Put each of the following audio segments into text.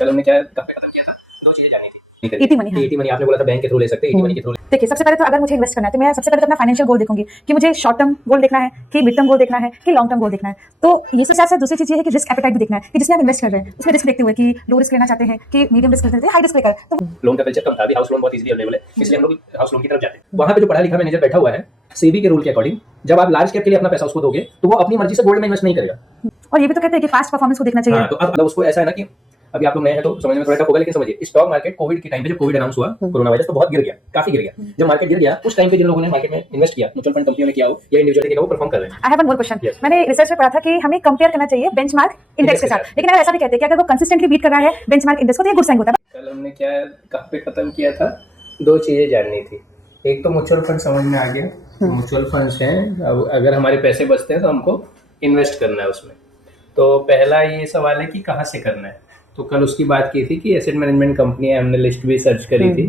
कल हमने क्या कब पे खत्म किया था, दो चीजें जाननी थी। ईटी मनी, हाँ। ईटी मनी आपने बोला था बैंक के थ्रू ले सकते हैं, ईटी मनी के थ्रू। देखिए, सबसे पहले तो अगर मुझे इन्वेस्ट करना है तो मैं सबसे पहले तो अपना फाइनेंशियल गोल देखूंगी कि मुझे शॉर्ट टर्म गोल देखना है कि मिड टर्म गोल देखना है कि लॉन्ग टर्म गोल देखना है। तो ये सब साथ दूसरी चीज ये है कि रिस्क एपेटाइट भी देखना है कि जिसमें आप इन्वेस्ट कर रहे हैं उसमें रिस्क देखते हुए कि लो रिस्क लेना चाहते हैं कि मीडियम रिस्क लेते हैं, हाई रिस्क लेकर। तो लोन का कल्चर कम था, अभी हाउस लोन बहुत इजीली अवेलेबल है, इसलिए हम लोग हाउस लोन की तरफ जाते हैं। वहां पे जो पढ़ा लिखा मैनेजर बैठा हुआ है, सेबी के रूल के अकॉर्डिंग जब आप लार्ज कैप के लिए अपना पैसा उसको दोगे तो वो अपनी मर्जी से गोल्ड में इन्वेस्ट नहीं करेगा। और ये भी तो कहते हैं कि पास्ट परफॉर्मेंस को देखना चाहिए। हाँ, तो अब मतलब उसको ऐसा है ना कि अभी आप लोग नए हैं तो समझने में थोड़ा टफ होगा, लेकिन समझिए स्टॉक मार्केट कोविड के टाइम पे जब कोविड अनाउंस हुआ कोरोना वायरस, तो बहुत गिर गया, काफी गिर गया। जब मार्केट गिर गया उस टाइम पे जिन लोगों ने मार्केट में इन्वेस्ट किया, म्यूचुअल फंड कंपनियों ने किया हो या इंडिविजुअली किया हो, परफॉर्म कर रहे हैं। I have one more question. मैंने रिसर्च में पढ़ा था कि हमें कंपेयर करना चाहिए बेंचमार्क इंडेक्स के साथ, लेकिन अगर ऐसा भी कहते हैं कि अगर वो कंसिस्टेंटली बीट कर रहा है बेंचमार्क इंडेक्स को तो ये गुड साइन होता है। कल हमने क्या कहाँ पे खत्म किया था, दो चीजें जाननी थी। एक तो म्यूचुअल फंड समझ में आ गया, म्यूचुअल फंड्स हैं, अब अगर हमारे पैसे बचते हैं तो हमको इन्वेस्ट करना है उसमें। तो पहला ये सवाल है कि कहाँ से करना है। तो कल उसकी बात की थी कि एसेट मैनेजमेंट कंपनी है, हमने लिस्ट भी सर्च करी थी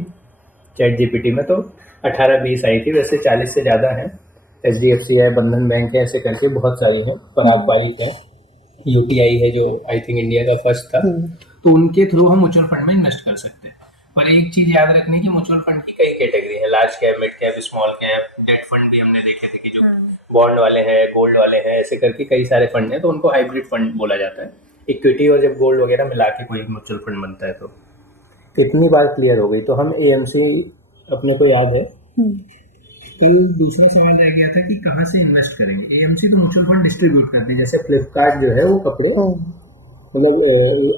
चैट जीपीटी में, तो 18-20 आई थी, वैसे 40 से ज़्यादा हैं। HDFC है, बंधन बैंक है, ऐसे करके बहुत सारी हैं, पराग पारिक है, UTI है जो आई थिंक इंडिया का फर्स्ट था। तो उनके थ्रू हम म्यूचुअल फंड में इन्वेस्ट कर सकते हैं। पर एक चीज़ याद रखनी कि म्यूचुअल फंड की कई कैटेगरी है, large cap, mid cap, small cap, debt fund भी हमने देखे थे कि जो बॉन्ड वाले हैं, गोल्ड वाले हैं, ऐसे करके कई सारे फंड हैं, तो उनको हाइब्रिड फंड बोला जाता है। इक्विटी और जब गोल्ड वगैरह मिला के कोई म्यूचुअल फंड बनता है, तो इतनी बात क्लियर हो गई। तो हम AMC अपने को याद है। कल दूसरा सवाल रह गया था कि कहाँ से इन्वेस्ट करेंगे। AMC तो म्यूचुअल फंड डिस्ट्रीब्यूट करती है, जैसे फ्लिपकार्ट जो है वो कपड़े मतलब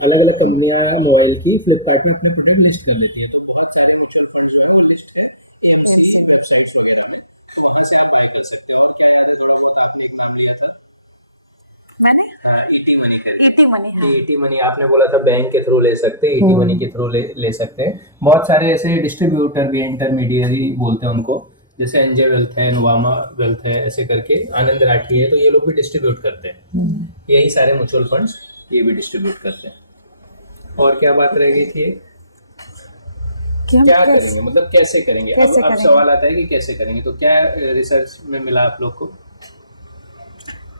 अलग अलग कंपनियां हैं मोबाइल की, फ्लिपकार्ट में अपना प्रोडक्ट लिस्ट कर लेती है, तो बहुत सारे म्यूचुअल फंड जो है लिस्ट है AMC की वेबसाइट्स वगैरह में, वहाँ से आप बाय कर सकते हैं। और क्या याद है, थोड़ा बहुत आपने एक नाम लिया था मैंने ईटी मनी का। ईटी मनी, ईटी मनी आपने बोला था बैंक के थ्रू ले सकते हैं, ईटी मनी के थ्रू ले सकते हैं। बहुत सारे ऐसे डिस्ट्रीब्यूटर भी, इंटरमीडियरी बोलते हैं उनको, जैसे अंजय वेल्थ है, नवामा वेल्थ है, ऐसे करके आनंद राठी है, तो ये लोग भी डिस्ट्रीब्यूट करते हैं। यही सारे म्यूचुअल फंड्स ये भी डिस्ट्रीब्यूट करते हैं। और क्या बात रह गई थी, क्या करेंगे, मतलब कैसे करेंगे। अब सवाल आता है कि कैसे करेंगे, तो क्या रिसर्च में मिला आप लोग को।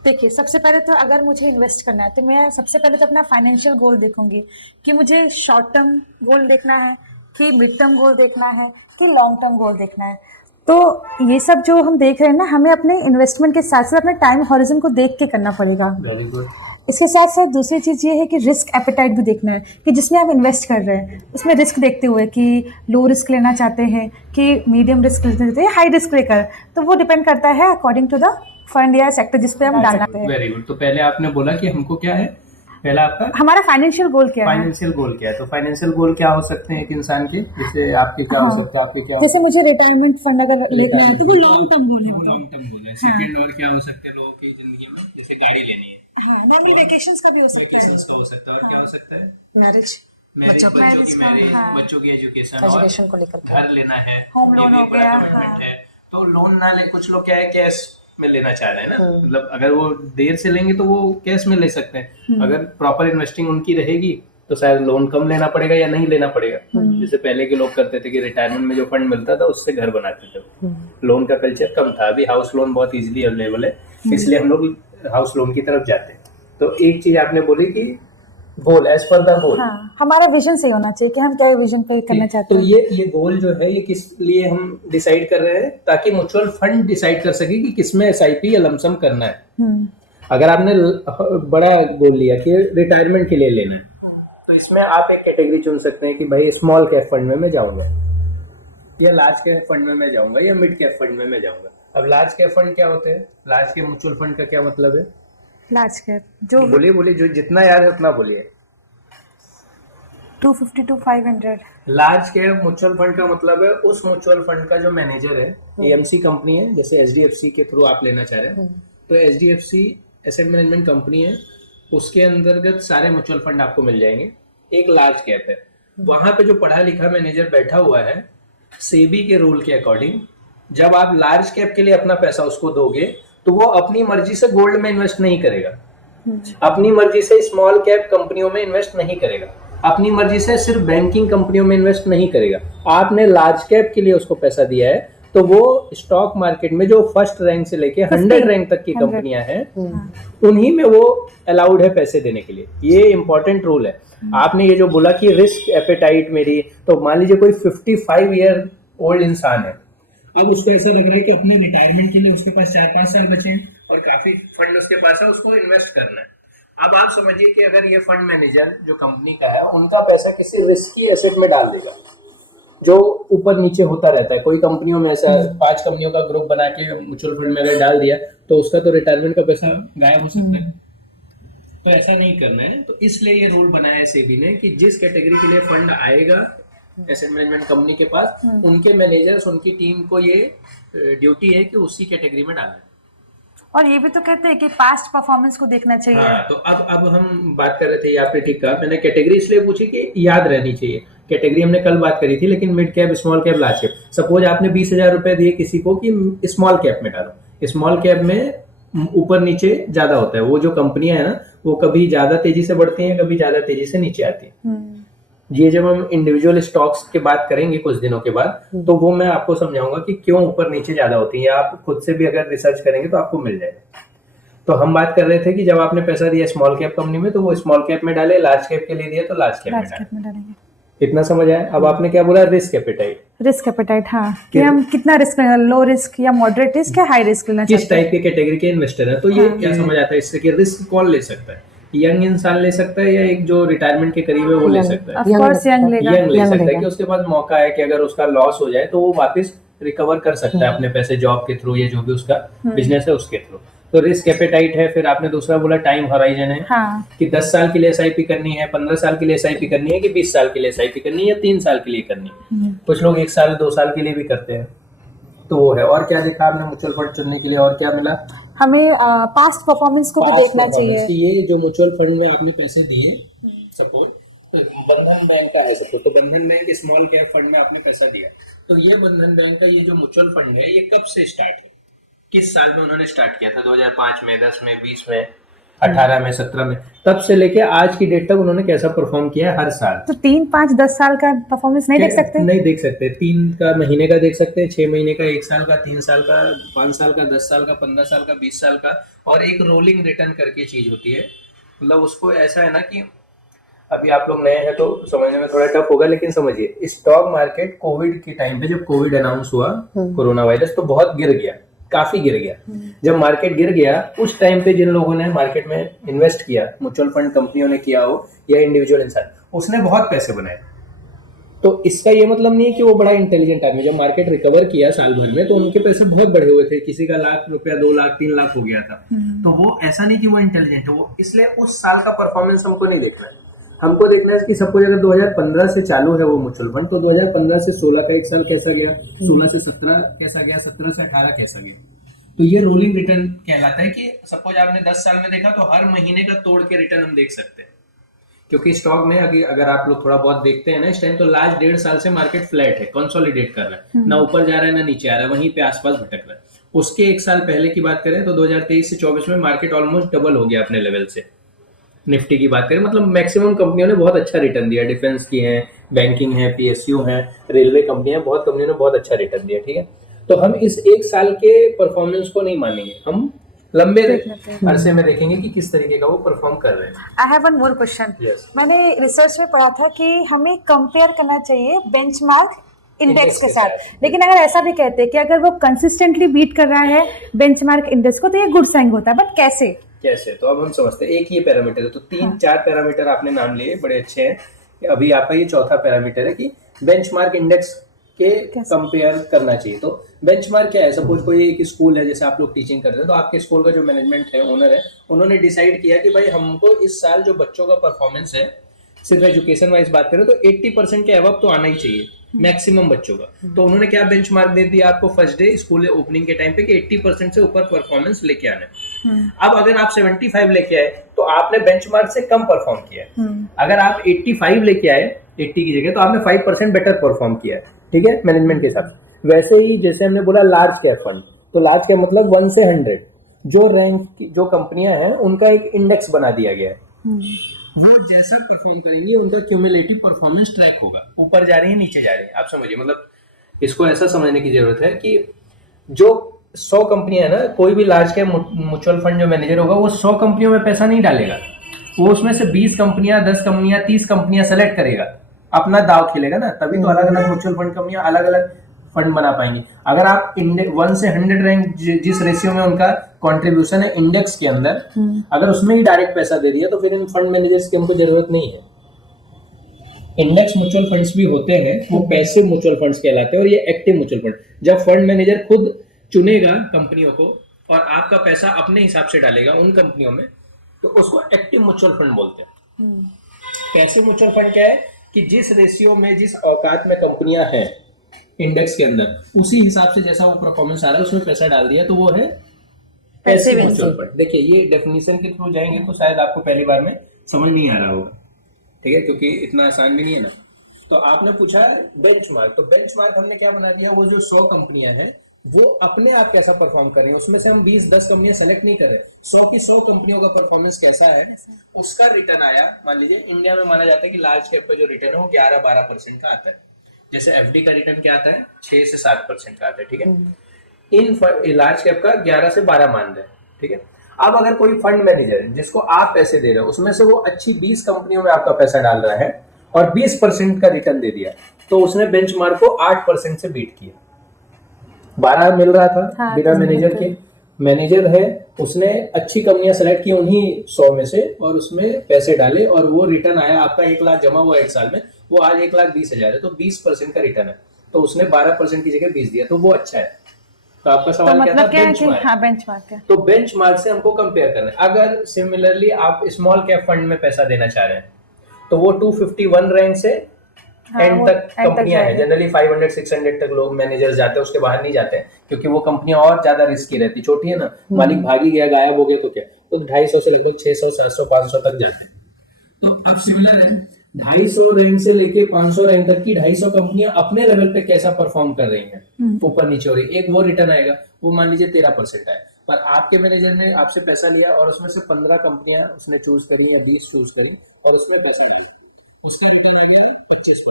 देखिए, सबसे पहले तो अगर मुझे इन्वेस्ट करना है तो मैं सबसे पहले तो अपना फाइनेंशियल गोल देखूंगी कि मुझे शॉर्ट टर्म गोल देखना है कि मिड टर्म गोल देखना है कि लॉन्ग टर्म गोल देखना है। तो ये सब जो हम देख रहे हैं ना, हमें अपने इन्वेस्टमेंट के साथ साथ अपने टाइम हॉरिजन को देख के करना पड़ेगा। Very good. इसके साथ साथ दूसरी चीज़ ये है कि रिस्क एपेटाइट भी देखना है कि जिसमें आप इन्वेस्ट कर रहे हैं उसमें रिस्क देखते हुए कि लो रिस्क लेना चाहते हैं कि मीडियम रिस्क लेना चाहते हैं, हाई रिस्क लेकर। तो वो डिपेंड करता है अकॉर्डिंग टू द फंड या सेक्टर जिस पे हम डालना है। Very good. तो पहले आपने बोला कि हमको क्या है, पहला आपका हमारा फाइनेंशियल गोल क्या है। फाइनेंशियल गोल क्या है, तो फाइनेंशियल गोल क्या हो सकते हैं एक इंसान के, जैसे आपके क्या हो सकते हैं, आपके क्या जैसे मुझे रिटायरमेंट फंड अगर लेना है तो वो लॉन्ग टर्म गोल है। लॉन्ग टर्म गोल है। सेकंड और क्या हो सकते हैं लोगों की जिंदगी में, जैसे गाड़ी लेनी है, नॉर्मल वेकेशंस का भी हो सकता है, वेकेशंस का हो सकता है। और क्या हो सकता है, मैरिज, बच्चों की मैरिज, बच्चों की एजुकेशन एजुकेशन को लेकर, घर लेना है, होम लोन हो गया, है। तो लोन ना ले, कुछ लोग क्या है कैश में लेना चाह रहे हैं ना, मतलब अगर वो देर से लेंगे तो वो कैश में ले सकते हैं। अगर प्रॉपर इन्वेस्टिंग उनकी रहेगी तो शायद लोन कम लेना पड़ेगा या नहीं लेना पड़ेगा। जैसे पहले के लोग करते थे कि रिटायरमेंट में जो फंड मिलता था उससे घर बनाते थे, लोन का कल्चर कम था। अभी हाउस लोन बहुत इजीली अवेलेबल है, इसलिए हम लोग हाउस लोन की तरफ जाते हैं। तो एक चीज आपने बोली कि गोल, एज पर द गोल, हमारा विजन सही होना चाहिए कि हम क्या विजन पे करना चाहते हैं। तो ये गोल जो है ये किस लिए हम डिसाइड कर रहे हैं, ताकि म्यूचुअल फंड डिसाइड कर सके कि किसमें SIP या लमसम करना है। अगर आपने बड़ा गोल लिया कि रिटायरमेंट के लिए लेना है, तो इसमें आप एक कैटेगरी चुन सकते हैं कि भाई स्मॉल कैप फंड में मैं जाऊंगा, या लार्ज कैप फंड में मैं जाऊंगा, या मिड कैप फंड में मैं जाऊंगा। अब लार्ज कैप फंड क्या होते हैं, लार्ज कैप म्यूचुअल फंड का क्या मतलब है। लार्ज कैप जो बोलिए जो जितना याद है उतना बोलिए। 250 to 500। Large cap mutual fund का मतलब है उस म्यूचुअल फंड का जो मैनेजर है, AMC कंपनी है, जैसे HDFC के थ्रू आप लेना चाह रहे हैं, तो HDFC एसेट मैनेजमेंट कंपनी है, उसके अंतर्गत सारे म्यूचुअल फंड आपको मिल जाएंगे। एक लार्ज कैप है, वहां पे जो पढ़ा लिखा मैनेजर बैठा हुआ है, सेबी के रूल के अकॉर्डिंग जब आप लार्ज कैप के लिए अपना पैसा उसको दोगे तो वो अपनी मर्जी से गोल्ड में इन्वेस्ट नहीं करेगा, अपनी मर्जी से स्मॉल कैप कंपनियों में इन्वेस्ट नहीं करेगा, अपनी मर्जी से सिर्फ बैंकिंग कंपनियों में इन्वेस्ट नहीं करेगा। आपने लार्ज कैप के लिए उसको पैसा दिया है तो वो स्टॉक मार्केट में जो फर्स्ट रैंक से लेके 100 रैंक तक की 100 कंपनियां हैं, उन्हीं में वो अलाउड है पैसे देने के लिए। ये इंपॉर्टेंट रूल है। आपने ये जो बोला कि रिस्क एपेटाइट मेरी, तो मान लीजिए कोई 55 ईयर ओल्ड इंसान है, अब उसको ऐसा लग रहा है कि अपने रिटायरमेंट के लिए उसके पास 4-5 साल बचे हैं और काफी फंड उसके पास है, उसको इन्वेस्ट करना है। अब आप समझिए कि अगर ये फंड मैनेजर जो कंपनी का है, उनका पैसा किसी रिस्की एसेट में डाल देगा जो ऊपर नीचे होता रहता है। कोई कंपनियों में ऐसा 5 कंपनियों का ग्रुप बना के म्यूचुअल फंड में अगर डाल दिया तो उसका तो रिटायरमेंट का पैसा गायब हो सकता है। तो ऐसा नहीं करना है। तो इसलिए ये रूल बनाया है सेबी ने कि जिस कैटेगरी के लिए फंड आएगा एसेट मैनेजमेंट कंपनी के पास, उनके मैनेजर्स, उनकी टीम को ये ड्यूटी है कि उसी कैटेगरी में डालें। और ये भी तो कहते हैं कि पास्ट परफॉर्मेंस को देखना चाहिए। हाँ, तो अब हम बात कर रहे थे, आपने ठीक कहा, मैंने कैटेगरी इसलिए पूछी कि याद रहनी चाहिए। कैटेगरी हमने कल बात करी थी, लेकिन mid cap, small cap, large cap. Suppose आपने 20,000 रुपए दिए किसी को कि स्मॉल कैप में डालो। स्मॉल कैप में ऊपर नीचे ज्यादा होता है। वो जो कंपनियां है ना, वो कभी ज्यादा तेजी से बढ़ती हैं, कभी ज्यादा तेजी से नीचे आती है। ये जब हम इंडिविजुअल स्टॉक्स की बात करेंगे कुछ दिनों के बाद, तो वो मैं आपको समझाऊंगा कि क्यों ऊपर नीचे ज्यादा होती है। आप खुद से भी अगर रिसर्च करेंगे तो आपको मिल जाएगा। तो हम बात कर रहे थे कि जब आपने पैसा दिया स्मॉल कैप कंपनी में, तो वो स्मॉल कैप में डाले, लार्ज कैप के लिए दिया तो लार्ज कैप में डाले। इतना समझ आया? अब आपने क्या बोला? Risk appetite. रिस्क एपेटाइट, हाँ, कि हम कितना रिस्क लेना, लो रिस्क या मॉडरेट रिस्क या हाई रिस्क लेना, किस टाइप के कैटेगरी के इन्वेस्टर है। तो ये क्या समझ आता है इससे कि रिस्क कौन ले सकता है? यंग इंसान ले सकता है या एक जो रिटायरमेंट के करीब है वो ले सकता है? ऑफ कोर्स यंग लेगा। यंग ले सकता है कि उसके पास मौका है कि अगर उसका लॉस हो जाए तो वो वापस रिकवर कर सकता है अपने पैसे, जॉब के थ्रू या जो भी उसका बिजनेस है उसके थ्रू। तो रिस्क एपेटाइट है। फिर आपने दूसरा बोला टाइम होराइजन है, हाँ, कि 10 साल के लिए एसआईपी करनी है, 15 साल के लिए एसआईपी करनी है, कि 20 साल के लिए एसआईपी करनी है या 3 साल के लिए करनी है। कुछ लोग 1 साल 2 साल के लिए भी करते हैं। तो वो है। और क्या देखा आपने म्यूचुअल फंड चुनने के लिए? और क्या मिला? हमें पास्ट परफॉर्मेंस को भी देखना चाहिए। ये जो म्यूचुअल फंड में आपने पैसे दिए, सपोज बंधन बैंक का है, सपोज, तो बंधन बैंक स्मॉल कैप फंड में आपने पैसा दिया, तो ये बंधन बैंक का ये जो म्यूचुअल फंड है, ये कब से स्टार्ट है? किस साल में उन्होंने स्टार्ट किया था? 2005 में, 10 में, 20 में, 18 में, 17 में? तब से लेके आज की डेट तक उन्होंने कैसा परफॉर्म किया है हर साल? तो 3, 5, 10 साल का परफॉर्मेंस नहीं देख सकते? नहीं देख सकते। 3 का महीने का देख सकते हैं, 6 महीने का, 1 साल का, 3 साल का, 5 साल का, 10 साल का, 15 साल का, 20 साल का, और एक रोलिंग रिटर्न करके चीज होती है। मतलब उसको ऐसा है ना कि अभी आप लोग नए हैं तो समझने में थोड़ा टफ होगा, लेकिन समझिए, स्टॉक मार्केट कोविड के टाइम पे, जब कोविड अनाउंस हुआ, कोरोना वायरस, तो बहुत गिर गया, काफी गिर गया। जब मार्केट गिर गया, उस टाइम पे जिन लोगों ने मार्केट में इन्वेस्ट किया, म्यूचुअल फंड कंपनियों ने किया हो या इंडिविजुअल इंसान, उसने बहुत पैसे बनाए। तो इसका ये मतलब नहीं है कि वो बड़ा इंटेलिजेंट आदमी। जब मार्केट रिकवर किया साल भर में, तो उनके पैसे बहुत बढ़े हुए थे, किसी का ₹1,00,000, 2,00,000, 3,00,000 हो गया था। तो वो ऐसा नहीं कि वो इंटेलिजेंट है, वो इसलिए उस साल का परफॉर्मेंस हमको नहीं देखना है। हमको देखना है कि सपोज अगर 2015 से चालू है वो म्यूचुअल फंड, तो 2015 से 16 का एक साल कैसा गया, 16 से 17 कैसा गया, 17 से 18 कैसा गया। तो ये रोलिंग रिटर्न कहलाता है कि सपोज आपने 10 साल में देखा, तो हर महीने का तोड़ के रिटर्न हम देख सकते हैं। क्योंकि स्टॉक में अगर आप लोग थोड़ा बहुत देखते हैं ना इस टाइम, तो लास्ट 1.5 साल से मार्केट फ्लैट है, कंसोलिडेट कर रहा है, ना ऊपर जा रहा है ना नीचे आ रहा है, वहीं पे आसपास भटक रहा है। उसके 1 साल पहले की बात करें तो 2023 से 24 में मार्केट ऑलमोस्ट डबल हो गया अपने लेवल से। निफ्टी की बात करें, मतलब मैक्सिमम कंपनियों ने बहुत अच्छा रिटर्न दिया। डिफेंस की हैं, बैंकिंग है, पीएसयू है, रेलवे कंपनियां, बहुत कंपनियों ने बहुत अच्छा रिटर्न दिया। ठीक है, तो हम इस 1 साल के परफॉर्मेंस को नहीं मानेंगे, हम लंबे अरसे में देखेंगे कि किस तरीके का वो परफॉर्म कर रहे हैं। I have one more question. मैंने रिसर्च में पढ़ा था कि हमें कंपेयर करना चाहिए बेंचमार्क इंडेक्स के साथ, लेकिन अगर ऐसा भी कहते हैं कि अगर वो कंसिस्टेंटली बीट कर रहा है बेंचमार्क इंडेक्स को, तो ये गुड साइन होता है। बट कैसे? तो अब हम समझते हैं, एक ही पैरामीटर है, तो 3-4 पैरामीटर आपने नाम लिए, बड़े अच्छे हैं। अभी आपका ये चौथा पैरामीटर है कि बेंचमार्क इंडेक्स के कंपेयर करना चाहिए। तो बेंचमार्क क्या है? सपोज कोई एक स्कूल है, जैसे आप लोग टीचिंग कर रहे हैं, तो आपके स्कूल का जो मैनेजमेंट है, ओनर है, उन्होंने डिसाइड किया कि भाई हमको इस साल जो बच्चों का परफॉर्मेंस है, सिर्फ एजुकेशन वाइज बात करें तो 80% के अबव तो आना ही चाहिए मैक्सिमम बच्चों का। तो उन्होंने क्या बेंचमार्क दे दिया आपको फर्स्ट डे स्कूल ओपनिंग के टाइम पे कि 80% से ऊपर परफॉर्मेंस लेके आना है। अब अगर आप 75 लेके आए तो आपने बेंचमार्क से कम परफॉर्म किया है। अगर आप 85 लेके आए 80 की जगह, तो आपने 5% बेटर परफॉर्म किया है। ठीक है, मैनेजमेंट के हिसाब से। वैसे ही जैसे हमने बोला लार्ज कैप फंड, तो लार्ज कैप मतलब 1 से 100 जो रैंक की जो कंपनियां हैं, उनका एक इंडेक्स बना दिया गया है। वो जैसा परफॉर्म करेंगे उनका क्यूमुलेटिव परफॉर्मेंस ट्रैक होगा, ऊपर जा रही है नीचे जा रही है। आप समझिए, मतलब इसको ऐसा समझने की जरूरत है कि जो 100 कंपनियां है ना, कोई भी लार्ज कैप म्यूचुअल फंड जो मैनेजर होगा वो 100 कंपनियों में पैसा नहीं डालेगा। वो उसमें से 20 कंपनियां, 10 कंपनियां, 30 कंपनियां सेलेक्ट करेगा, अपना दाव खेलेगा ना, तभी तो अलग अलग म्यूचुअल फंड कंपनियां अलग अलग फंड बना पाएंगी। अगर आप 1 से 100 रैंक जिस रेशियो में उनका कंट्रीब्यूशन है इंडेक्स के अंदर, अगर उसमें ही डायरेक्ट पैसा दे दिया तो फिर इन फंड मैनेजर्स की हमको जरूरत नहीं है। इंडेक्स म्यूचुअल फंड्स भी होते हैं, वो पैसिव म्यूचुअल फंड्स कहलाते हैं, और ये एक्टिव म्यूचुअल फंड। जब फंड मैनेजर खुद चुनेगा कंपनियों को और आपका पैसा अपने हिसाब से डालेगा उन कंपनियों में, तो उसको एक्टिव म्यूचुअल फंड बोलते हैं। पैसिव म्यूचुअल फंड क्या है कि जिस रेशियो में, जिस औकात में कंपनियां हैं इंडेक्स के अंदर, उसी हिसाब से जैसा वो परफॉर्मेंस आ रहा है उसमें पैसा डाल दिया, तो वो है पैसिव म्यूचुअल फंड। देखिए ये डेफिनेशन के थ्रू जाएंगे तो शायद आपको पहली बार में समझ नहीं आ रहा होगा, ठीक है, क्योंकि इतना आसान भी नहीं है ना। तो आपने पूछा बेंचमार्क, तो बेंचमार्क हमने क्या बना दिया, वो जो 100 कंपनियां हैं वो अपने आप कैसा परफॉर्म कर रही हैं, उसमें से हम 20-10 कंपनियां सेलेक्ट नहीं कर रहे, 100 की 100 कंपनियों का परफॉर्मेंस कैसा है उसका रिटर्न आया। मान लीजिए इंडिया में माना जाता है कि लार्ज कैप का जो रिटर्न है वो 11-12% का आता है। जैसे एफडी का रिटर्न क्या आता है, 6 से 7% का आता है, ठीक है। इन लार्ज कैप का 11 से 12 मान रहे हैं, ठीक है। अब अगर कोई फंड मैनेजर जिसको आप पैसे दे रहे हो उसमें से वो अच्छी 20 कंपनियों में आपका पैसा डाल रहा है और 20% का रिटर्न दे दिया, तो उसने बेंचमार्क को 8% से बीट किया। 12 मिल रहा था बिना मैनेजर के, मैनेजर है उसने अच्छी कंपनियां सेलेक्ट की उन्हीं 100 में से और उसमें पैसे डाले और वो रिटर्न आया, आपका 1 लाख जमा हुआ 1 साल में, वो आज 1,20,000 है, तो 20% का रिटर्न है, तो उसने 12% की जगह 20 दिया, तो वो अच्छा है। तो आपका सवाल तो क्या मतलब था, क्या है कि बेंचमार्क। हाँ बेंचमार्क है। तो बेंचमार्क से हमको कंपेयर करना है। अगर सिमिलरली आप स्मॉल कैप फंड में पैसा देना चाह रहे हैं तो वो 251 रैंक से एंड तक कंपनियां हैं, जनरली 500-600 तक लोग मैनेजर्स जाते हैं, उसके बाहर नहीं जाते हैं, क्योंकि वो कंपनियां और ज्यादा रिस्की रहती, छोटी है ना, मालिक भागी गया, गायब हो गया तो क्या, तो 250 से लगभग 600, 700, 500 तक जाते हैं। तो अब सिमिलर है, 250 रैंक से लेके 500 रैंक तक की 250 कंपनियां अपने लेवल पे कैसा परफॉर्म कर रही हैं, ऊपर नीचे हो रही, एक वो रिटर्न आएगा, वो मान लीजिए 13% आए, पर आपके मैनेजर ने आपसे पैसा लिया और उसमें से 15 कंपनियां उसने चूज करी या 20 चूज करी और उसमें पैसा लिया, उसका रिटर्न आ गया 25%।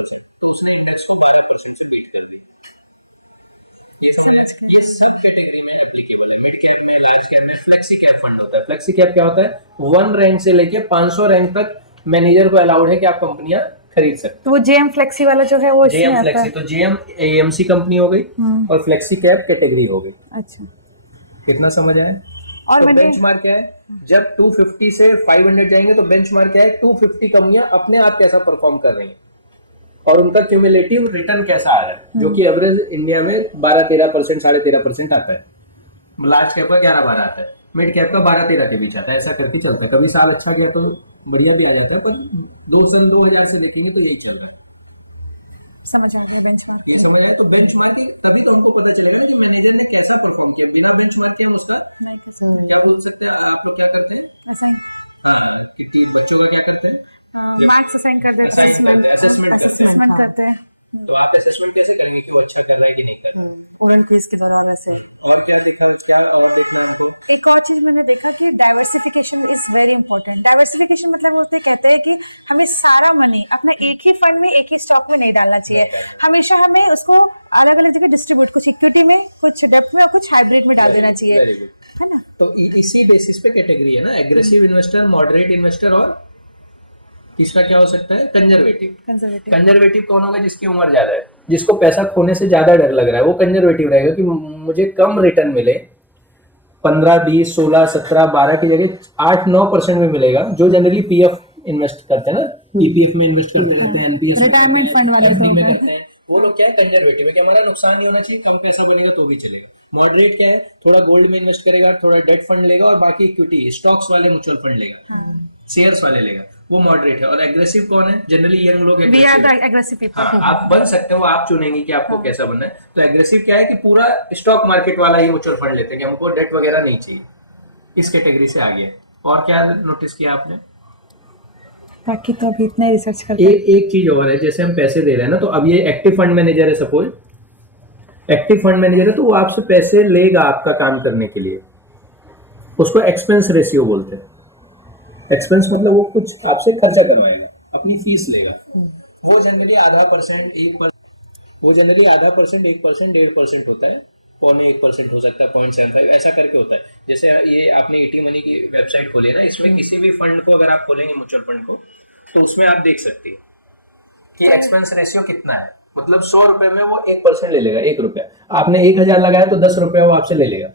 फ्लेक्सी कैप क्या होता है, 1 रैंक से लेके 500 रैंक तक मैनेजर को अलाउड है कि आप कंपनियां खरीद सकते। तो वो जेएम फ्लेक्सी वाला जो है वो इसमें जेएम आता फ्लेक्सी, है। तो जेएम एएमसी कंपनी हो गई और फ्लेक्सी कैप कैटेगरी हो गई। अच्छा, कितना समझ आया। और तो मैंने बेंचमार्क क्या है, जब 250 से 500 जाएंगे तो बेंचमार्क क्या है, 250 कंपनियां अपने आप कैसा परफॉर्म कर रही हैं और उनका क्यूमुलेटिव रिटर्न कैसा आ रहा है, जो कि एवरेज इंडिया में 12-13%, 13.5% आता है। लार्ज कैप का 11-12 आता है, मिड कैप का 12-13 के बीच आता है, ऐसा करके चलता है। कभी साल अच्छा गया तो बढ़िया भी आ जाता है, पर 2000 से देखेंगे तो यही चल रहा है। समझ आ गया बेंचमार्क। ये समझ आया। तो बेंचमार्क तभी तो हमको पता चलेगा ना कि मैनेजर ने कैसा परफॉर्म किया। बिना बेंचमार्क के उसका क्या बोल सकते हैं, आप लोग क्या करते हैं ऐसे हाँ, कि बच्चों का क्या करते हैं, मार्क्स असाइन कर देते हैं, असेसमेंट असेसमेंट करते हैं। तो आप असेसमेंट कैसे करेंगे कि वो अच्छा कर रहा है कि नहीं कर रहा है। पूर्ण फीस के दौरान ऐसे। और क्या देखा, क्या और देखना है हमको। एक और चीज मैंने देखा कि diversification is very important. Diversification मतलब होते कहते हैं कि हमें सारा मनी अपना एक ही फंड में, एक ही स्टॉक में नहीं डालना चाहिए, हमेशा हमें उसको अलग अलग जगह डिस्ट्रीब्यूट, कुछ इक्विटी में, कुछ डेब्ट में और कुछ हाइब्रिड में डाल देना चाहिए, वेरी गुड। है ना। तो इसी बेसिस पे कैटेगरी है ना, एग्रेसिव इन्वेस्टर, मॉडरेट इन्वेस्टर और तीसरा क्या हो सकता है, कंजर्वेटिव। कंजर्वेटिव। कंजर्वेटिव कौन होगा, जिसकी उम्र ज्यादा है, जिसको पैसा खोने से ज्यादा डर लग रहा है, वो कंजर्वेटिव रहेगा कि मुझे कम रिटर्न मिले, 15, 20, 16, 17, 12 की जगह 8-9% में मिलेगा, जो जनरली पीएफ इन्वेस्ट करते हैं ना, ईपीएफ में इन्वेस्ट करते रहते हैं, एनपीएस रिटायरमेंट फंड वाले में करते हैं, वो लोग क्या है, कंजर्वेटिव है कि हमारा नुकसान नहीं होना चाहिए, कम पैसा बनेगा तो भी चलेगा। मॉडरेट क्या है, थोड़ा गोल्ड में इन्वेस्ट करेगा, थोड़ा डेट फंड लेगा और बाकी इक्विटी स्टॉक्स वाले म्यूचुअल फंड लेगा, शेयर्स वाले लेगा, वो मॉडरेट है। और एग्रेसिव कौन है, जनरली यंग लोग we are the aggressive people. हाँ, आप बन सकते हो, आप चुनेंगे कि आपको कैसा बनना है। तो एग्रेसिव क्या है कि पूरा स्टॉक मार्केट वाला ही म्यूचुअल फंड लेते हैं कि हमको डेट वगैरह नहीं चाहिए, इस कैटेगरी से आगे। और क्या नोटिस किया आपने, बाकी तो अभी इतने रिसर्च करते एक चीज और है, जैसे हम पैसे दे रहे हैं ना, तो अब ये एक्टिव फंड मैनेजर है, सपोज एक्टिव फंड मैनेजर है, तो वो आपसे पैसे लेगा आपका काम करने के लिए, उसको एक्सपेंस रेशियो बोलते हैं। एक्सपेंस मतलब वो कुछ आपसे खर्चा करवाएगा, अपनी फीस लेगा, वो जनरली 0.5%, 1%। वो जनरली आधा परसेंट, 1%, 1.5% होता है, 0.1% हो सकता है, 0.75 ऐसा करके होता है। जैसे ये आपने एटी मनी की वेबसाइट खोली है ना, इसमें किसी भी फंड को अगर आप खोलेंगे म्यूचुअल फंड को, तो उसमें आप देख सकते हैं कि एक्सपेंस रेशियो कितना है। मतलब 100 रुपए में वो 1% ले लेगा, 1 रुपया। आपने 1000 लगाया तो 10 रुपया वो आपसे ले लेगा।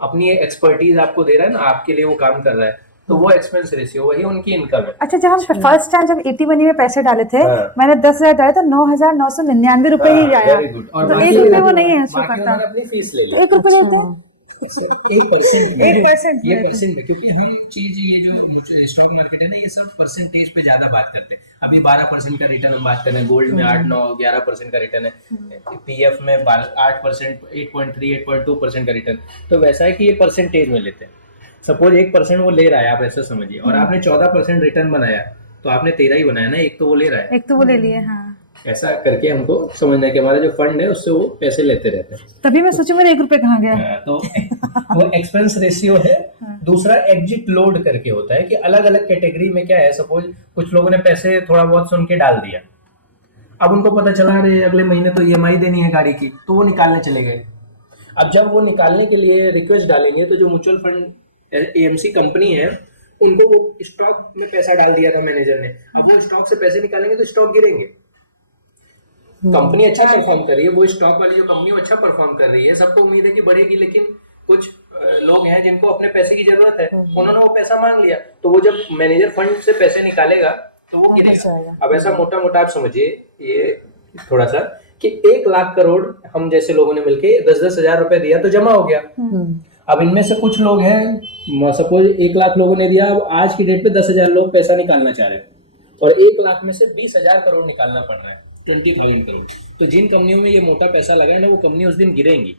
अपनी एक्सपर्टीज आपको दे रहा है ना, आपके लिए वो काम कर रहा है, तो वो एक्सपेंस रेशियो वही उनकी इनकम है। अच्छा, जब हम फर्स्ट टाइम जब एटी मनी में पैसे डाले थे, हाँ। मैंने 10,000 डाले तो 9,999 रुपए ही आया। Very good. और तो बाकी 1 रुपए वो नहीं है शो बाकी करता। उन्होंने अपनी फीस ले ली। तो 1 रुपए देते हैं। 1% 1% ये परसेंट में, क्योंकि हम चीज ये जो स्टॉक मार्केट है ना, ये सब परसेंटेज पे ज्यादा बात करते हैं। अभी 12% का रिटर्न हम बात कर रहे हैं, गोल्ड में 8-9-11% का रिटर्न है, पीएफ में 8%, 8.3, 8.2% का रिटर्न। तो वैसा है कि ये परसेंटेज में लेते हैं। सपोज 1% वो ले रहा है, आप ऐसा समझिए, और आपने 14% रिटर्न बनाया, तो आपने 13 ही बनाया ना, एक तो वो ले रहा है। एक तो वो ले लिए। हाँ, ऐसा करके हमको समझना है कि हमारा जो फंड है उससे वो पैसे लेते रहते हैं। तभी मैं सोचू मेरे 1 रुपए कहाँ गया। तो वो एक्सपेंस रेशियो है। दूसरा एग्जिट लोड करके होता है कि अलग अलग कैटेगरी में क्या है। सपोज कुछ लोगों ने पैसे थोड़ा बहुत सुन के डाल दिया, अब उनको पता चला रहे अगले महीने तो ईएमआई देनी है गाड़ी की, तो वो निकालने चले गए। अब जब वो निकालने के लिए रिक्वेस्ट डालेंगे, तो जो म्यूचुअल फंड एएमसी कंपनी है, उनको वो स्टॉक में पैसा डाल दिया था मैनेजर ने, अब वो स्टॉक से पैसे निकालेंगे तो स्टॉक गिरेंगे। कंपनी अच्छा परफॉर्म कर रही है, वो स्टॉक वाली जो कंपनी वो अच्छा परफॉर्म कर रही है, सबको उम्मीद है कि बढ़ेगी, लेकिन कुछ लोग हैं जिनको अपने पैसे की जरूरत है, उन्होंने वो पैसा मांग लिया, तो वो जब मैनेजर फंड से पैसे निकालेगा तो वो गिरेगा। अब ऐसा मोटा मोटा आप समझिए ये थोड़ा सा कि 1 लाख करोड़ हम जैसे लोगों ने मिलके 10-10 हजार रुपए दिया तो जमा हो गया। अब इनमें से कुछ लोग हैं, सपोज 1 लाख लोगों ने दिया, अब आज की डेट पे 10,000 लोग पैसा निकालना चाह रहे हैं, और 1 लाख में से 20,000 करोड़ निकालना पड़ रहा है, 20,000 करोड़। तो जिन कंपनियों में ये मोटा पैसा लगा है ना, वो कंपनी उस दिन गिरेंगी।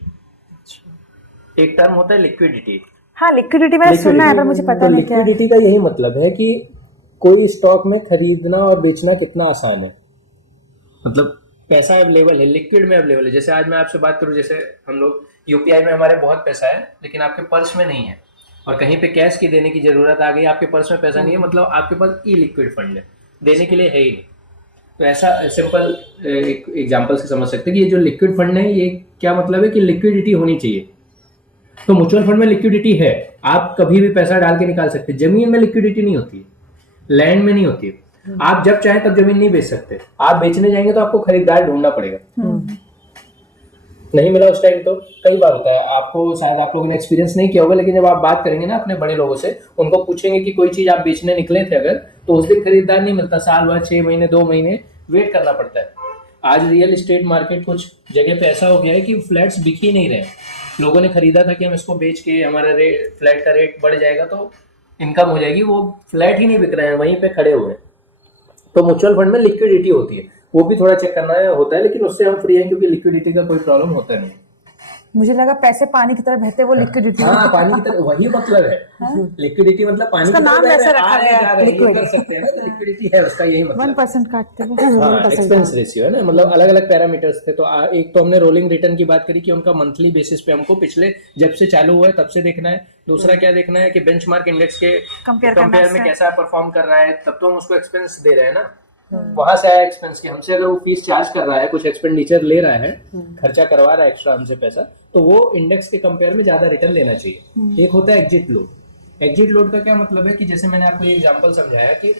एक टर्म होता है लिक्विडिटी। हाँ, लिक्विडिटी मैंने सुना है, पर मुझे पता नहीं क्या है। लिक्विडिटी का यही मतलब है कि कोई स्टॉक में खरीदना और बेचना कितना आसान है। मतलब पैसा अवेलेबल है, लिक्विड में अवेलेबल है। जैसे आज मैं आपसे बात करूं, जैसे हम लोग यूपीआई में हमारे बहुत पैसा है, लेकिन आपके पर्स में नहीं है, और कहीं पे कैश की देने की जरूरत आ गई, आपके पर्स में पैसा नहीं है, मतलब आपके पास ई लिक्विड फंड है, देने के लिए है ही नहीं। तो ऐसा सिंपल एक एग्जांपल से समझ सकते हैं कि ये जो लिक्विड फंड है, ये क्या मतलब है कि लिक्विडिटी होनी चाहिए। तो म्यूचुअल फंड में लिक्विडिटी है, आप कभी भी पैसा डाल के निकाल सकते हैं। जमीन में लिक्विडिटी नहीं होती है, लैंड में नहीं होती है। आप जब चाहें तब जमीन नहीं बेच सकते, आप बेचने जाएंगे तो आपको खरीदार ढूंढना पड़ेगा। नहीं मिला उस टाइम तो कई बार होता है, आपको शायद आप लोगों ने एक्सपीरियंस नहीं किया होगा, लेकिन जब आप बात करेंगे ना अपने बड़े लोगों से, उनको पूछेंगे कि कोई चीज आप बेचने निकले थे अगर, तो उस दिन खरीदार नहीं मिलता, साल भर 6 महीने 2 महीने वेट करना पड़ता है। आज रियल एस्टेट मार्केट कुछ जगह पे ऐसा हो गया है कि फ्लैट्स बिक ही नहीं रहे। लोगों ने खरीदा था कि हम इसको बेच के हमारा फ्लैट का रेट बढ़ जाएगा तो इनकम हो जाएगी, वो फ्लैट ही नहीं बिक रहे हैं, वहीं पे खड़े हुए हैं। तो म्यूचुअल फंड में लिक्विडिटी होती है, वो भी थोड़ा चेक करना होता है, लेकिन उससे हम फ्री हैं क्योंकि लिक्विडिटी का कोई प्रॉब्लम होता नहीं। मुझे लगा पैसे पानी की तरह बहते, वो लिक्विडिटी। हाँ, पानी की तरह, वही मतलब है। लिक्विडिटी मतलब पानी की तरह वैसे रखा गया है, लिक्विड कर सकते हैं ना, तो लिक्विडिटी है उसका यही मतलब। 1% काटते हो। हाँ, एक्सपेंस रेशियो है ना, मतलब अलग अलग पैरामीटर्स थे। तो एक तो हमने रोलिंग रिटर्न की बात करी कि उनका मंथली बेसिस पे हमको पिछले जब से चालू हुआ है तब से देखना है। दूसरा क्या देखना है कि बेंचमार्क इंडेक्स के कंपेयर में कैसा परफॉर्म कर रहा है, तब तो हम उसको एक्सपेंस दे रहे हैं ना। वहां से आया एक्सपेंस की, हमसे अगर वो फीस चार्ज कर रहा है, कुछ एक्सपेंडिचर ले रहा है, खर्चा करवा रहा है एक्स्ट्रा हमसे पैसा, तो वो इंडेक्स के कंपेयर में ज्यादा रिटर्न लेना चाहिए। एक होता है एग्जिट लोड। एग्जिट लोड का क्या मतलब है कि जैसे मैंने आपको ये एग्जांपल समझाया कि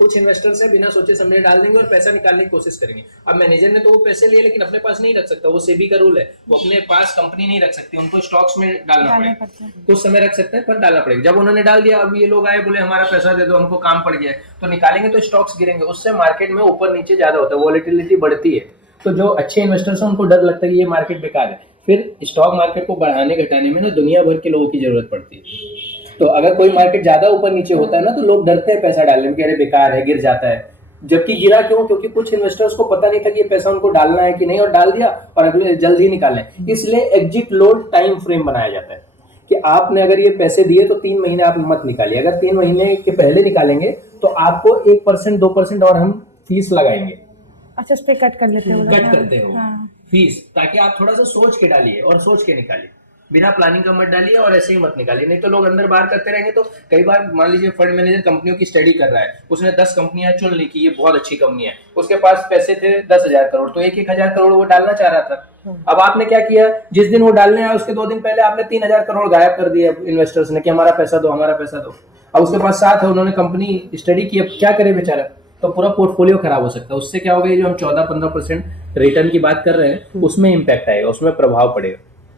कुछ इन्वेस्टर्स है बिना सोचे समझे डाल देंगे और पैसा निकालने की कोशिश करेंगे। अब मैनेजर ने तो वो पैसे लिए, लेकिन अपने पास नहीं रख सकता, वो सेबी का रूल है, वो अपने पास कंपनी नहीं रख सकती, उनको स्टॉक्स में डालना पड़ेगा। कुछ समय रख सकते हैं पर डालना पड़ेगा। जब उन्होंने डाल दिया, अब ये लोग आए बोले हमारा पैसा दे दो, हमको काम पड़ गया है, तो निकालेंगे तो स्टॉक्स गिरेंगे, उससे मार्केट में ऊपर नीचे ज्यादा होता है, वॉलेटिलिटी बढ़ती है। तो जो अच्छे इन्वेस्टर्स हैं उनको डर लगता है कि ये मार्केट बेकार है। फिर स्टॉक मार्केट को बढ़ाने घटाने में ना दुनिया भर के लोगों की जरूरत पड़ती है। तो अगर कोई मार्केट ज्यादा ऊपर नीचे होता है ना, तो लोग डरते हैं पैसा डालने में कि अरे बेकार है, गिर जाता है। जबकि गिरा क्यों? क्योंकि कुछ इन्वेस्टर्स को पता नहीं था कि ये पैसा उनको डालना है कि नहीं, और डाल दिया और अगले जल्द ही निकालना है। इसलिए एग्जिट लोड टाइम फ्रेम बनाया जाता है कि आपने अगर ये पैसे दिए तो 3 महीने आप मत निकालिए। अगर 3 महीने के पहले निकालेंगे तो आपको 1% 2% और हम फीस लगाएंगे। अच्छा, उस पे कट कर लेते हो? कट करते हो फीस, ताकि आप थोड़ा सा सोच के डालिए और सोच के निकालिए। बिना प्लानिंग का मत डालिए और ऐसे ही मत निकालिए, नहीं तो लोग अंदर बाहर करते रहेंगे। तो कई बार मान लीजिए फंड मैनेजर कंपनियों की स्टडी कर रहा है, उसने 10 कंपनियां चुन ली कि ये बहुत अच्छी कंपनी है, उसके पास पैसे थे 10,000 करोड़, तो 1,000 करोड़ वो डालना चाह रहा था। अब आपने क्या किया, जिस दिन वो डालने आया उसके 2 दिन पहले आपने 3,000 करोड़ गायब कर दिया इन्वेस्टर्स ने कि हमारा पैसा दो, हमारा पैसा दो। अब उसके पास 7 है, उन्होंने कंपनी स्टडी की, अब क्या करे बेचारा, तो पूरा पोर्टफोलियो खराब हो सकता है। उससे क्या होगा, ये जो हम 14-15% रिटर्न की बात कर रहे हैं उसमें इम्पैक्ट आएगा, उसमें प्रभाव पड़ेगा।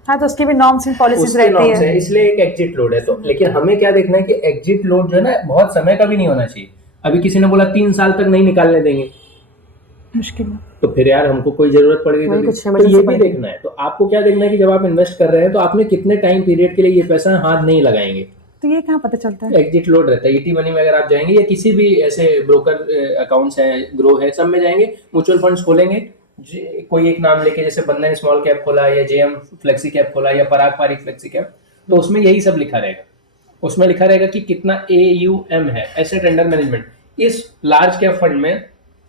हाँ, तो उसकी भी नॉर्म्स एंड पॉलिसीज उसके रहती नॉर्म्स है। है, इसलिए एक एग्जिट लोड है। तो लेकिन हमें क्या देखना है कि एग्जिट लोड जो है ना बहुत समय का भी नहीं होना चाहिए। अभी किसी ने बोला 3 साल तक नहीं निकालने देंगे, मुश्किल है। तो फिर यार हमको कोई जरूरत पड़ गई वही कुछ तो emergency ये भी पड़ गई। देखना है। तो आपको क्या देखना है कि जब आप इन्वेस्ट कर रहे हैं तो आपने कितने टाइम पीरियड के लिए ये पैसा हाथ नहीं लगाएंगे। तो ये कहाँ पता चलता है? एग्जिट लोड रहता है। ईटी मनी में अगर आप जाएंगे या किसी भी ऐसे ब्रोकर अकाउंट्स हैं, ग्रो है, सब में जाएंगे, म्यूचुअल फंड्स खोलेंगे, कोई एक नाम लेके, जैसे बंधन स्मॉल कैप खोला या जेएम फ्लेक्सी कैप खोला या पराग पारिक फ्लेक्सी कैप, तो उसमें यही सब लिखा रहेगा। उसमें लिखा रहेगा कि कितना AUM है, एसेट अंडर मैनेजमेंट, इस लार्ज कैप फंड में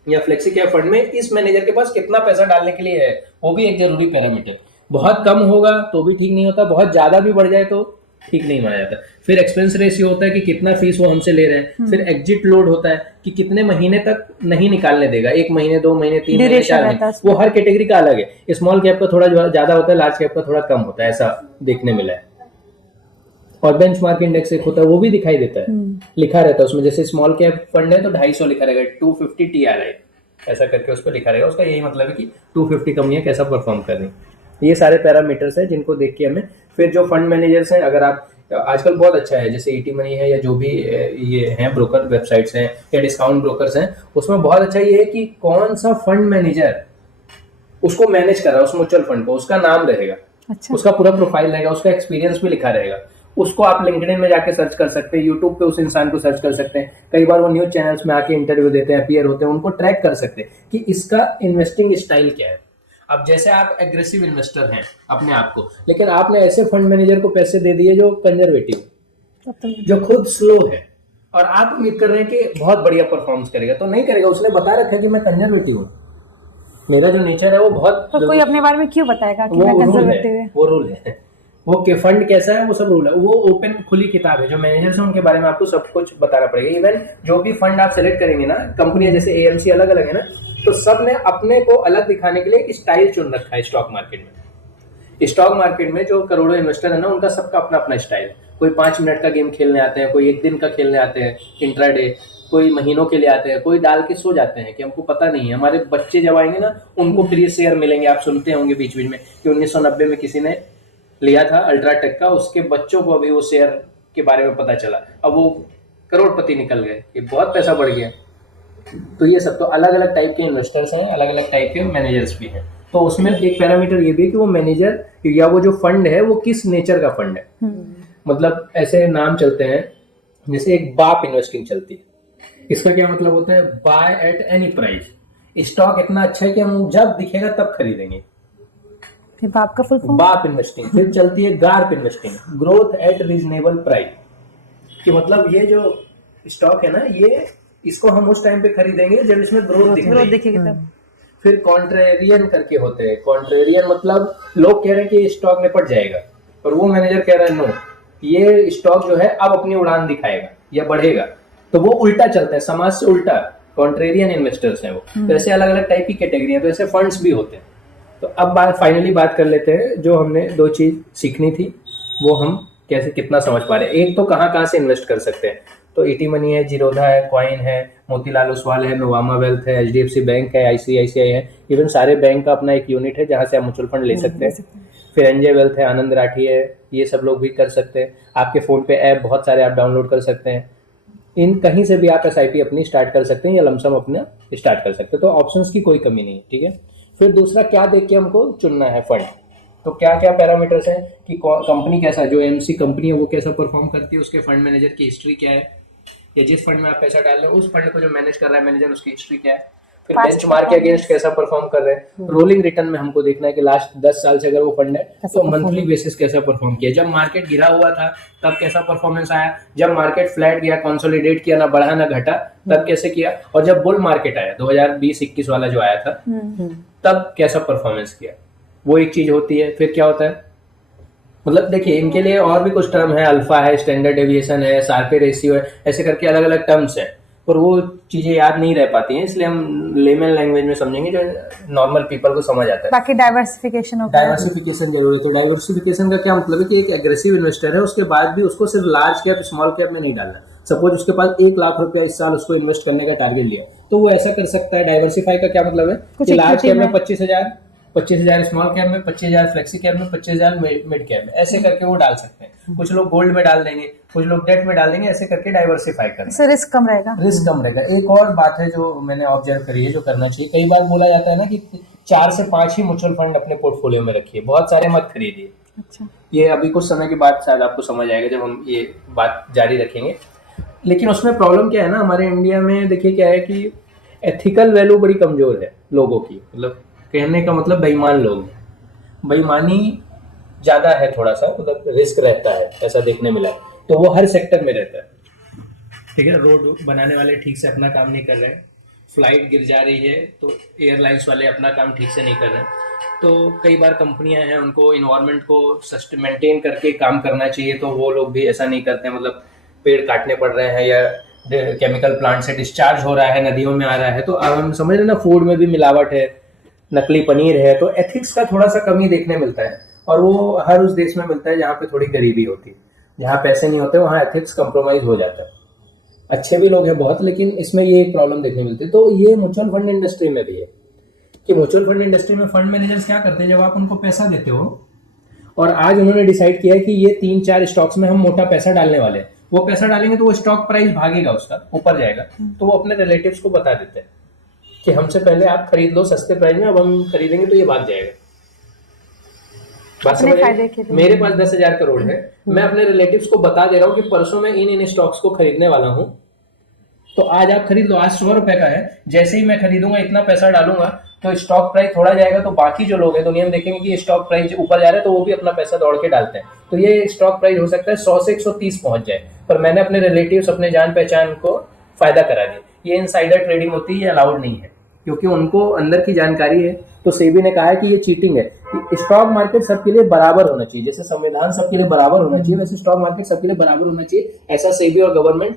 या फ्लेक्सी कैप फंड में इस मैनेजर के पास कितना पैसा डालने के लिए है, वो भी एक जरूरी पैरामीटर। बहुत कम होगा तो भी ठीक नहीं होता, बहुत ज्यादा भी बढ़ जाए तो ठीक नहीं माना जाता। फिर एक्सपेंस रेशियो होता है कि कितना फीस वो हमसे ले रहे हैं। फिर एग्जिट लोड होता है कि कितने महीने तक नहीं निकालने देगा, 1 महीने, 2 महीने, 3 महीने, Duration 4 रहता है महीने, वो हर कैटेगरी का अलग है। स्मॉल कैप का थोड़ा ज्यादा होता है, लार्ज कैप का थोड़ा कम होता है, ऐसा देखने मिला है। और बेंचमार्क इंडेक्स एक होता है, वो भी दिखाई देता है, लिखा रहता है उसमें। जैसे स्मॉल कैप फंड है तो 250 लिखा रहेगा, 250 TRI ऐसा करके उस पर लिखा रहेगा। उसका यही मतलब है कि 250 कंपनियां कैसा परफॉर्म कर रही हैं। ये सारे पैरामीटर्स हैं जिनको देख के हमें, फिर जो फंड मैनेजर्स हैं, अगर आप आजकल बहुत अच्छा है, जैसे ईटी मनी है या जो भी ये हैं ब्रोकर वेबसाइट्स हैं या डिस्काउंट ब्रोकर्स हैं, उसमें बहुत अच्छा ये है कि कौन सा फंड मैनेजर उसको मैनेज कर रहा है, उस म्यूचुअल फंड को, उसका नाम रहेगा, अच्छा। उसका पूरा प्रोफाइल रहेगा, उसका एक्सपीरियंस भी लिखा रहेगा। उसको आप लिंक्डइन में जाके सर्च कर सकते हैं, यूट्यूब पे उस इंसान को सर्च कर सकते हैं। कई बार वो न्यूज चैनल्स में आके इंटरव्यू देते हैं, अपीयर होते हैं, उनको ट्रैक कर सकते हैं कि इसका इन्वेस्टिंग स्टाइल क्या है। अब जैसे आप एग्रेसिव इन्वेस्टर हैं अपने आप को, लेकिन आपने ऐसे फंड मैनेजर को पैसे दे दिए जो कंजर्वेटिव, तब तो जो खुद स्लो है, और आप उम्मीद कर रहे हैं कि बहुत बढ़िया परफॉर्मेंस करेगा, तो नहीं करेगा। उसने बता रखा है कि मैं कंजर्वेटिव हूँ, मेरा जो नेचर है वो बहुत, तो कोई अपने बारे में क्यों बताएगा कि वो मैं रूल कंजर्वेटिव है, है? वो रूल है, वो के फंड कैसा है वो सब रूल है, वो ओपन खुली किताब है। जो मैनेजर्स हैं उनके बारे में आपको सब कुछ बताना पड़ेगा। इवन जो भी फंड आप सेलेक्ट करेंगे ना, कंपनियां जैसे AMC अलग अलग है ना, तो सब ने अपने को अलग दिखाने के लिए एक स्टाइल चुन रखा है। स्टॉक मार्केट में, स्टॉक मार्केट में जो करोड़ों इन्वेस्टर है ना, उनका सबका अपना अपना स्टाइल है। कोई 5 मिनट का गेम खेलने आते हैं, कोई 1 दिन का खेलने आते हैं इंट्राडे, कोई महीनों के लिए आते हैं, कोई डाल के सो जाते हैं कि हमको पता नहीं है। हमारे बच्चे जब आएंगे ना, उनको फ्री शेयर मिलेंगे। आप सुनते होंगे बीच बीच में कि 1990 में किसी ने लिया था अल्ट्राटेक का, उसके बच्चों को अभी वो शेयर के बारे में पता चला, अब वो करोड़पति निकल गए, ये बहुत पैसा बढ़ गया। तो ये सब तो अलग अलग टाइप के इन्वेस्टर्स हैं, अलग अलग टाइप के मैनेजर्स भी हैं। तो उसमें एक पैरामीटर ये भी है कि वो मैनेजर या वो जो फंड है वो किस नेचर का फंड है। मतलब ऐसे नाम चलते हैं, जैसे एक बाप इन्वेस्टिंग चलती है। इसका क्या मतलब होता है, by at any price. Stock इतना अच्छा है कि हम जब दिखेगा तब खरीदेंगे, फिर बाप का फुल फॉर्म? बाप इन्वेस्टिंग। फिर चलती है Garp investing, growth at reasonable price. कि मतलब ये जो स्टॉक है ना, ये इसको हम उस टाइम पे खरीदेंगे जब इसमें ग्रोथ दिखेगी तब। फिर कॉन्ट्रेरियन करके होते हैं। कॉन्ट्रेरियन मतलब लोग कह रहे हैं कि स्टॉक निपट जाएगा, और वो मैनेजर कह रहा है नो, ये स्टॉक जो है अब अपनी उड़ान दिखाएगा या बढ़ेगा, तो वो उल्टा चलता है, समाज से उल्टा। कॉन्ट्रेरियन इन्वेस्टर्स हैं वो। तो ऐसे अलग अलग टाइप की कैटेगरी है, तो ऐसे फंड्स भी होते हैं। तो अब फाइनली बात कर लेते हैं, जो हमने 2 चीज सीखनी थी वो हम कैसे कितना समझ पा रहे हैं। एक तो कहाँ से इन्वेस्ट कर सकते हैं, तो ईटी मनी है, जीरोधा है, क्वाइन है, मोतीलाल ओसवाल है, नोवामा वेल्थ है, HDFC बैंक है, ICICI है। इवन सारे बैंक का अपना एक यूनिट है जहाँ से आप म्यूचुअल फंड ले सकते हैं। फिर एनजे वेल्थ है, आनंद राठी है, ये सब लोग भी कर सकते हैं। आपके फ़ोन पे ऐप बहुत सारे आप डाउनलोड कर सकते हैं। इन कहीं से भी आप SIP अपनी स्टार्ट कर सकते हैं या लमसम अपना स्टार्ट कर सकते हैं। तो ऑप्शंस की कोई कमी नहीं है, ठीक है। फिर दूसरा क्या देख के हमको चुनना है फंड, तो क्या क्या पैरामीटर्स हैं कि कंपनी कैसा, जो MC कंपनी है वो कैसा परफॉर्म करती है, उसके फंड मैनेजर की हिस्ट्री क्या है, या जिस फंड में आप पैसा डाल रहे हो उस फंड को जो मैनेज कर रहा है मैनेजर, उसकी हिस्ट्री क्या है। फिर बेंचमार्क के अगेंस्ट कैसा परफॉर्म कर रहे हैं। रोलिंग रिटर्न में हमको देखना है कि लास्ट 10 साल से अगर वो फंड है तो मंथली बेसिस कैसा परफॉर्म किया। जब मार्केट गिरा हुआ था तब कैसा परफॉर्मेंस आया, जब मार्केट फ्लैट गया, कंसोलिडेट किया, ना बढ़ा ना घटा, तब कैसे किया, और जब बुल मार्केट आया 2020-21 वाला जो आया था तब कैसा परफॉर्मेंस किया, वो एक चीज होती है। फिर क्या होता है, मतलब देखिए इनके लिए और भी कुछ टर्म है, अल्फा है, स्टैंडर्ड डेविएशन है, शार्पे रेशियो है, ऐसे करके अलग अलग टर्म्स है, पर वो चीजें याद नहीं रह पाती हैं, इसलिए हम लेमन लैंग्वेज में समझेंगे जो नॉर्मल पीपल को समझ आता है। बाकी डाइवर्सिफिकेशन होता है। डाइवर्सिफिकेशन जरूरी है। तो डाइवर्सिफिकेशन का क्या मतलब है कि एक एग्रेसिव इन्वेस्टर है, उसके बाद भी उसको सिर्फ लार्ज कैप स्मॉल कैप में नहीं डालना। सपोज उसके पास 1 लाख रुपया इस साल उसको इन्वेस्ट करने का टारगेट लिया, तो वो ऐसा कर सकता है। डाइवर्सिफाई का क्या मतलब है कि लार्ज कैप में 25,000 स्मॉल कैप में 25,000 फ्लेक्सी कैप में 25,000 मिड कैप में, ऐसे करके वो डाल सकते हैं। कुछ लोग गोल्ड में डाल देंगे, कुछ लोग डेट में डाल देंगे, ऐसे करके डाइवर्सिफाई करना। इससे रिस्क कम रहेगा। रिस्क कम रहेगा। एक और बात है जो मैंने ऑब्जर्व करी है, जो करना चाहिए, कई बार बोला जाता है ना कि 4 से 5 ही म्यूचुअल फंड अपने पोर्टफोलियो में रखिए, बहुत सारे मत खरीदिए। अच्छा, ये अभी कुछ समय के बाद शायद आपको समझ आएगा जब हम ये बात जारी रखेंगे। लेकिन उसमें प्रॉब्लम क्या है ना, हमारे इंडिया में देखिए क्या है कि एथिकल वैल्यू बड़ी कमजोर है लोगों की। मतलब कहने का मतलब बेईमान लोग, बेईमानी ज़्यादा है थोड़ा सा, मतलब रिस्क रहता है, ऐसा देखने मिला है। तो वो हर सेक्टर में रहता है, ठीक है। रोड बनाने वाले ठीक से अपना काम नहीं कर रहे हैं, फ्लाइट गिर जा रही है तो एयरलाइंस वाले अपना काम ठीक से नहीं कर रहे हैं। तो कई बार कंपनियां हैं, उनको इन्वायरमेंट को मेंटेन करके काम करना चाहिए, तो वो लोग भी ऐसा नहीं करते हैं। मतलब पेड़ काटने पड़ रहे हैं या केमिकल प्लांट से डिस्चार्ज हो रहा है, नदियों में आ रहा है, तो अब हम समझ रहे हैं ना, फूड में भी मिलावट है, नकली पनीर है, तो एथिक्स का थोड़ा सा कमी देखने मिलता है। और वो हर उस देश में मिलता है जहाँ पे थोड़ी गरीबी होती है, जहाँ पैसे नहीं होते वहाँ एथिक्स कंप्रोमाइज हो जाता है। अच्छे भी लोग हैं बहुत, लेकिन इसमें ये एक प्रॉब्लम देखने मिलती है। तो ये म्यूचुअल फंड इंडस्ट्री में भी है कि म्यूचुअल फंड इंडस्ट्री में फंड मैनेजर्स क्या करते हैं, जब आप उनको पैसा देते हो और आज उन्होंने डिसाइड किया है कि ये 3-4 स्टॉक्स में हम मोटा पैसा डालने वाले हैं, वो पैसा डालेंगे तो वो स्टॉक प्राइस भागेगा, उसका ऊपर जाएगा, तो वो अपने रिलेटिव्स को बता देते हैं कि हमसे पहले आप खरीद लो सस्ते प्राइस में, अब हम खरीदेंगे तो ये भाग जाएगा। बात समझ आई? मेरे पास 10,000 करोड़ है, मैं अपने रिलेटिव्स को बता दे रहा हूँ कि परसों मैं इन स्टॉक्स को खरीदने वाला हूँ, तो आज आप खरीद लो, आज 100 रुपए का है, जैसे ही मैं खरीदूंगा इतना पैसा डालूंगा तो स्टॉक प्राइस थोड़ा जाएगा, तो बाकी जो लोग हैं दुनिया में देखेंगे कि स्टॉक प्राइस ऊपर जा रहा है, तो वो भी अपना पैसा दौड़ के डालते हैं। तो ये स्टॉक प्राइस हो सकता है 100 से 130 पहुंच जाए, पर मैंने अपने रिलेटिव्स, अपने जान पहचान को फायदा करा दिया। ये इनसाइडर ट्रेडिंग होती है, ये अलाउड नहीं है, क्योंकि उनको अंदर की जानकारी है। तो सेबी ने कहा है कि ये चीटिंग है। स्टॉक मार्केट सबके लिए बराबर होना चाहिए, जैसे संविधान सबके लिए बराबर होना चाहिए, वैसे स्टॉक मार्केट सबके लिए बराबर होना चाहिए। ऐसा सेबी और गवर्नमेंट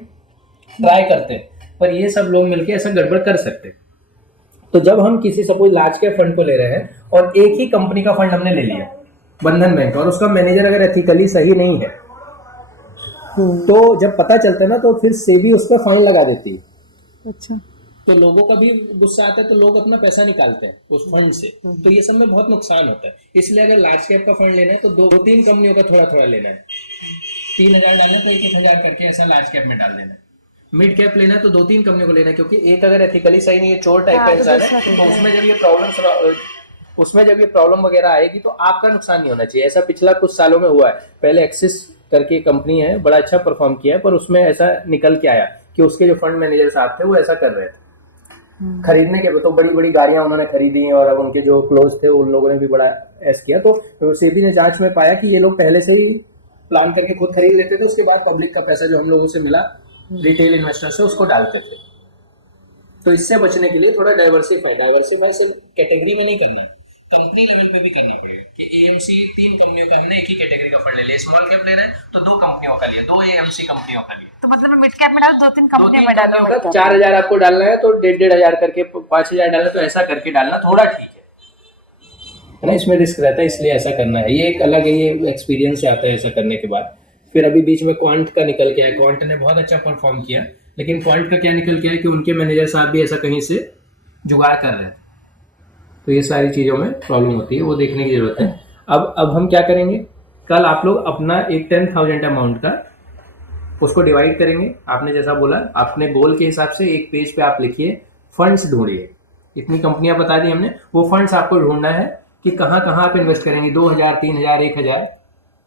ट्राई करते हैं, पर ये सब लोग मिलकर ऐसा गड़बड़ कर सकते हैं। तो जब हम किसी सपोज लार्ज कैप फंड को ले रहे हैं और एक ही कंपनी का फंड हमने ले लिया, बंधन बैंक, और उसका मैनेजर अगर एथिकली सही नहीं है, तो जब पता चलता है ना, तो फिर सेबी उस पर फाइन लगा देती है। अच्छा, तो लोगों का भी गुस्सा आता है, तो लोग अपना पैसा निकालते हैं उस फंड से, तो ये सब में बहुत नुकसान होता है। इसलिए अगर लार्ज कैप का फंड लेना है तो 2-3 कंपनियों का थोड़ा थोड़ा लेना है। 3,000 डालना है तो 1,000 करके ऐसा लार्ज कैप में डाल देना है। मिड कैप लेना है तो 2-3 कंपनियों को लेना है, क्योंकि एक अगर एथिकली सही नहीं है, चोर टाइप का इंसान है, तो उसमें जब ये प्रॉब्लम वगैरह आएगी तो आपका नुकसान नहीं होना चाहिए। ऐसा पिछला कुछ सालों में हुआ है। पहले एक्सिस करके कंपनी है, बड़ा अच्छा परफॉर्म किया है, पर उसमें ऐसा निकल के आया कि उसके जो फंड मैनेजर साहब थे वो ऐसा कर रहे थे। खरीदने के तो बड़ी बड़ी गाड़ियां उन्होंने खरीदी, और अब उनके जो क्लोज थे उन लोगों ने भी बड़ा ऐस किया। तो सेबी ने जांच में पाया कि ये लोग पहले से ही प्लान करके खुद खरीद लेते थे, उसके बाद पब्लिक का पैसा जो हम लोगों से मिला रिटेल इन्वेस्टर से, उसको डालते थे। तो इससे बचने के लिए थोड़ा डाइवर्सिफाई सिर्फ कैटेगरी में नहीं करना, कंपनी लेवल पे भी करना पड़ेगा कि एएमसी 3 कंपनियों का, हमने एक ही कैटेगरी का फंड ले लिया, स्मॉल कैप ले रहे हैं तो 2 कंपनियों का लिया, 2 एएमसी कंपनियों का लिया। तो मतलब मिड कैप में डालो, 2-3 कंपनी में डालो। 4,000 आपको डालना है तो 1,500 करके, 5,000 डालना तो ऐसा करके डालना, थोड़ा ठीक है ना। इसमें रिस्क रहता है, इसलिए ऐसा करना है। ये एक अलग है, ये एक्सपीरियंस से आता है ऐसा करने के बाद। फिर अभी बीच में क्वांट का निकल के आया, क्वांट ने बहुत अच्छा परफॉर्म किया, लेकिन क्वांट का क्या निकल के आया कि उनके मैनेजर साहब भी ऐसा कहीं से जुगाड़ कर रहे हैं। तो ये सारी चीज़ों में प्रॉब्लम होती है, वो देखने की जरूरत है। अब हम क्या करेंगे, कल आप लोग अपना एक 10,000 अमाउंट का उसको डिवाइड करेंगे। आपने जैसा बोला, अपने गोल के हिसाब से एक पेज पे आप लिखिए फंड्स ढूंढिए। इतनी कंपनियां बता दी हमने, वो फंड्स आपको ढूंढना है कि कहाँ कहाँ आप इन्वेस्ट करेंगे, 2,000, 3,000, 1,000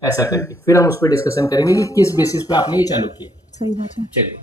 ऐसा करके। फिर हम उस पर डिस्कशन करेंगे कि किस बेसिस पे आपने ये चालू किया। सही बात है। चलिए।